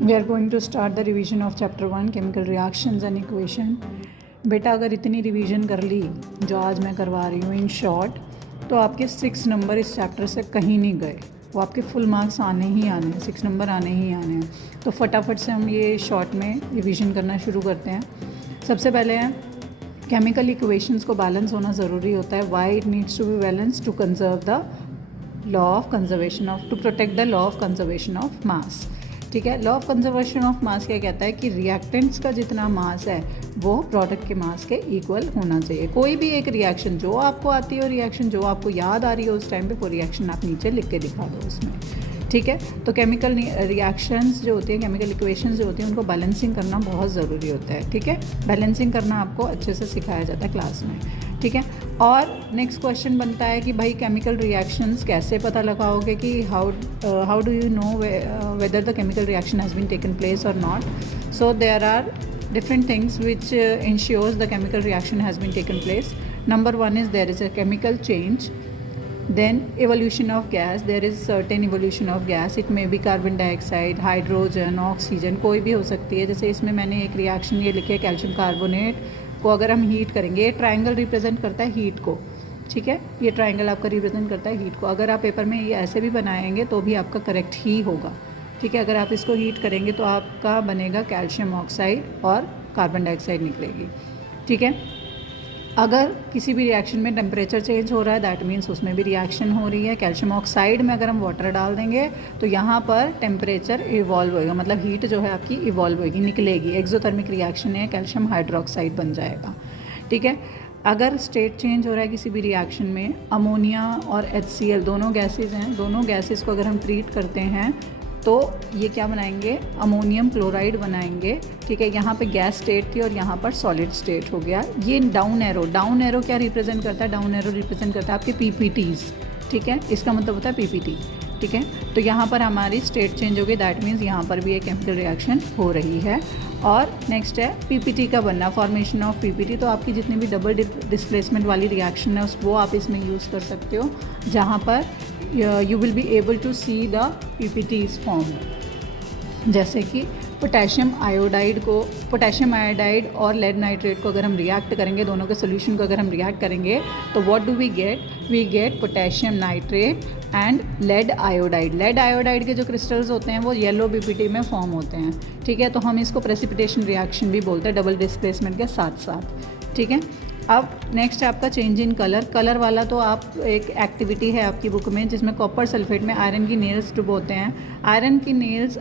We are going to start the revision of chapter 1 chemical reactions and equation. बेटा अगर इतनी revision कर ली जो आज मैं करवा रही हूँ इन शॉर्ट, तो आपके 6 नंबर इस चैप्टर से कहीं नहीं गए। वो आपके फुल मार्क्स आने ही आने हैं, 6 नंबर आने ही आने हैं। तो फटाफट से हम ये शॉर्ट में रिवीजन करना शुरू करते हैं। सबसे पहले है केमिकल इक्वेशंस को बैलेंस होना ज़रूरी होता है। Why it needs to be balance to conserve the law of conservation of, to protect the law of conservation of mass. ठीक है, law of conservation of mass क्या कहता है कि रिएक्टेंट्स का जितना मास है वो प्रोडक्ट के मास के इक्वल होना चाहिए। कोई भी एक रिएक्शन जो आपको आती हो, रिएक्शन जो आपको याद आ रही हो उस टाइम पे, वो रिएक्शन आप नीचे लिख के दिखा दो उसमें। ठीक है, तो केमिकल रिएक्शंस जो होती हैं, केमिकल इक्वेशंस जो होती हैं, उनको बैलेंसिंग करना बहुत ज़रूरी होता है। ठीक है, बैलेंसिंग करना आपको अच्छे से सिखाया जाता है क्लास में। ठीक है, और नेक्स्ट क्वेश्चन बनता है कि भाई केमिकल रिएक्शंस कैसे पता लगाओगे कि how do you know whether the chemical reaction has been taken place और not. So there are different things which ensures the chemical reaction has been taken place. Number 1 is there is a chemical change. Then evolution of gas, there is certain evolution of gas. It may be carbon dioxide, hydrogen, oxygen, कोई भी हो सकती है। जैसे इसमें मैंने एक reaction ये लिखी है, कैल्शियम कार्बोनेट को अगर हम हीट करेंगे, ये ट्राइंगल रिप्रेजेंट करता है हीट को। ठीक है, ये ट्राइंगल आपका रिप्रेजेंट करता है हीट को। अगर आप पेपर में ये ऐसे भी बनाएंगे तो भी आपका करेक्ट ही होगा। ठीक है, अगर आप इसको हीट करेंगे तो आपका बनेगा कैल्शियम ऑक्साइड और कार्बन डाइऑक्साइड निकलेगी। ठीक है, अगर किसी भी रिएक्शन में टेम्परेचर चेंज हो रहा है, दैट मीन्स उसमें भी रिएक्शन हो रही है। कैल्शियम ऑक्साइड में अगर हम वाटर डाल देंगे तो यहाँ पर टेम्परेचर इवॉल्व होएगा, मतलब हीट जो है आपकी इवॉल्व होएगी, निकलेगी। एक्सोथर्मिक रिएक्शन है, कैल्शियम हाइड्रोक्साइड बन जाएगा। ठीक है, अगर स्टेट चेंज हो रहा है किसी भी रिएक्शन में, अमोनिया और HCl दोनों गैसेज हैं, दोनों गैसेज को अगर हम ट्रीट करते हैं तो ये क्या बनाएंगे, अमोनियम क्लोराइड बनाएंगे। ठीक है, यहाँ पे गैस स्टेट थी और यहाँ पर सॉलिड स्टेट हो गया। ये डाउन एरो क्या रिप्रेजेंट करता है, डाउन एरो रिप्रेजेंट करता है आपके PPTs। ठीक है, इसका मतलब होता है PPT। ठीक है, तो यहाँ पर हमारी स्टेट चेंज हो गई, दैट मीन्स यहाँ पर भी एक केमिकल रिएक्शन हो रही है। और नेक्स्ट है PPT का बनना, फॉर्मेशन ऑफ PPT। तो आपकी जितनी भी डबल डिस्प्लेसमेंट वाली रिएक्शन है वो आप इसमें यूज़ कर सकते हो, जहाँ पर you will be able to see the PPTs formed। जैसे कि पोटेशियम आयोडाइड और लेड नाइट्रेट को अगर हम रिएक्ट करेंगे, दोनों के सोल्यूशन को अगर हम रिएक्ट करेंगे तो what do we get potassium nitrate and lead iodide. Lead iodide के जो क्रिस्टल्स होते हैं वो येलो PPT में फॉर्म होते हैं। ठीक है, तो हम इसको प्रेसिपिटेशन रिएक्शन भी बोलते हैं डबल डिस्प्लेसमेंट के साथ साथ। ठीक है, अब नेक्स्ट है आपका चेंज इन कलर वाला। तो आप एक एक्टिविटी है आपकी बुक में जिसमें कॉपर सल्फेट में आयरन की नेल्स डुबोते हैं। आयरन की नेल्स